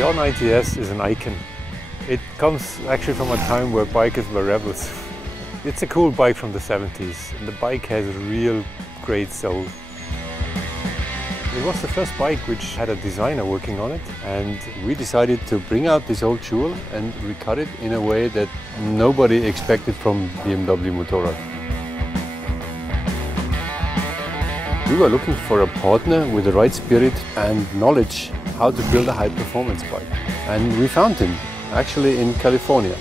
The R90S is an icon. It comes actually from a time where bikers were rebels. It's a cool bike from the 70s, and the bike has a real great soul. It was the first bike which had a designer working on it, and we decided to bring out this old jewel and recut it in a way that nobody expected from BMW Motorrad. We were looking for a partner with the right spirit and knowledge how to build a high-performance bike. And we found him, actually in California.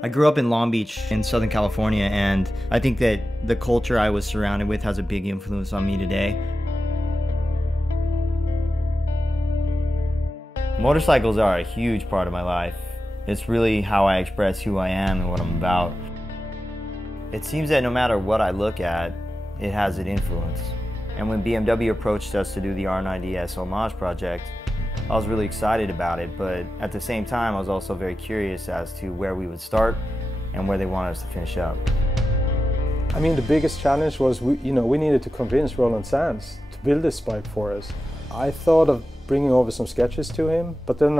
I grew up in Long Beach in Southern California, and I think that the culture I was surrounded with has a big influence on me today. Motorcycles are a huge part of my life. It's really how I express who I am and what I'm about. It seems that no matter what I look at, it has an influence. And when BMW approached us to do the R90S homage project, I was really excited about it, but at the same time I was also very curious as to where we would start and where they wanted us to finish up. I mean, the biggest challenge was we needed to convince Roland Sands to build this bike for us. I thought of bringing over some sketches to him, but then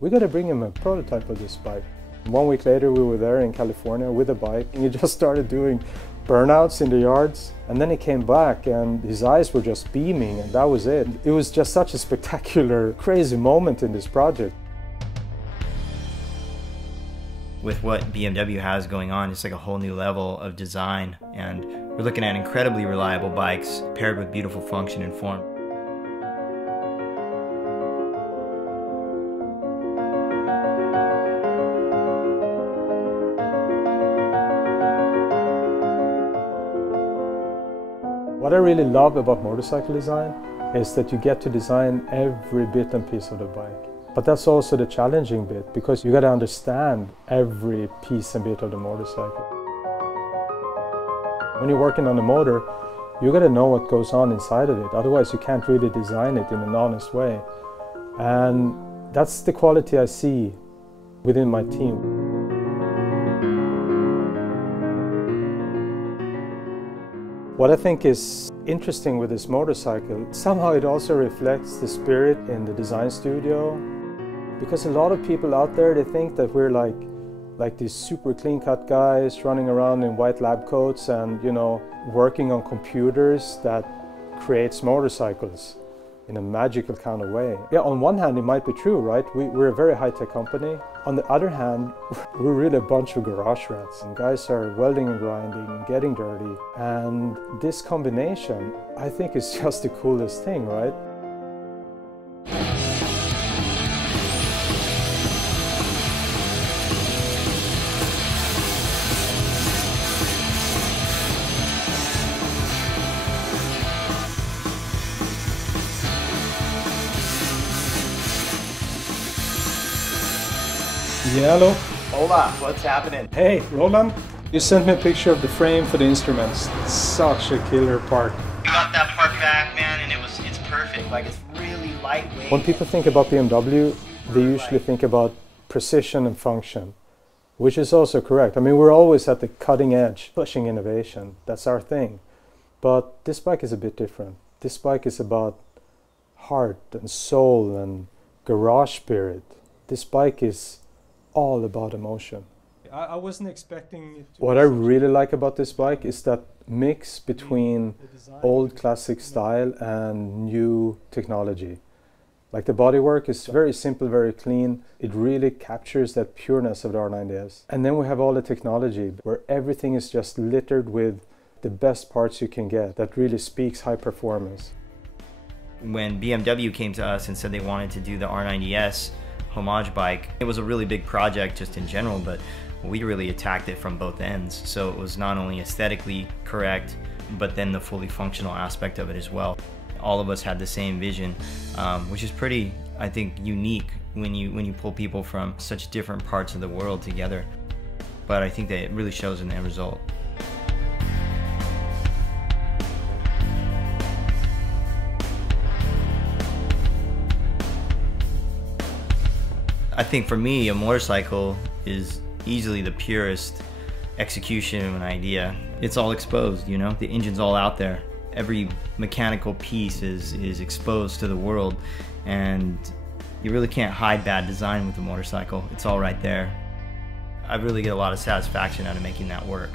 we got to bring him a prototype of this bike. 1 week later we were there in California with a bike, and he just started doing burnouts in the yards, and then he came back and his eyes were just beaming, and that was it. It was just such a spectacular, crazy moment in this project. With what BMW has going on, it's like a whole new level of design, and we're looking at incredibly reliable bikes paired with beautiful function and form. What I really love about motorcycle design is that you get to design every bit and piece of the bike. But that's also the challenging bit, because you got to understand every piece and bit of the motorcycle. When you're working on a motor, you got to know what goes on inside of it, otherwise you can't really design it in an honest way. And that's the quality I see within my team. What I think is interesting with this motorcycle, somehow it also reflects the spirit in the design studio. Because a lot of people out there, they think that we're like these super clean-cut guys running around in white lab coats and, working on computers that creates motorcycles in a magical kind of way. Yeah, on one hand it might be true, right? We're a very high-tech company. On the other hand, we're really a bunch of garage rats. And guys are welding and grinding and getting dirty. And this combination, I think, is just the coolest thing, right? Yeah, hello. Hola, what's happening? Hey, Roland, you sent me a picture of the frame for the instruments. It's such a killer part. We got that part back, man, and it's perfect. Like, it's really lightweight. When people think about BMW, they usually think about precision and function, which is also correct. I mean, we're always at the cutting edge, pushing innovation. That's our thing. But this bike is a bit different. This bike is about heart and soul and garage spirit. This bike is all about emotion. I wasn't expecting it to. What I really like about this bike is that mix between old classic style and new technology. Like, the bodywork is very simple, very clean. It really captures that pureness of the R90S. And then we have all the technology where everything is just littered with the best parts you can get that really speaks high performance. When BMW came to us and said they wanted to do the R90S homage bike, it was a really big project just in general, but we really attacked it from both ends. So it was not only aesthetically correct, but then the fully functional aspect of it as well. All of us had the same vision, which is pretty, I think, unique when you pull people from such different parts of the world together. But I think that it really shows in the end result. I think for me, a motorcycle is easily the purest execution of an idea, it's all exposed, you know? The engine's all out there. Every mechanical piece is exposed to the world, and you really can't hide bad design with a motorcycle. It's all right there. I really get a lot of satisfaction out of making that work.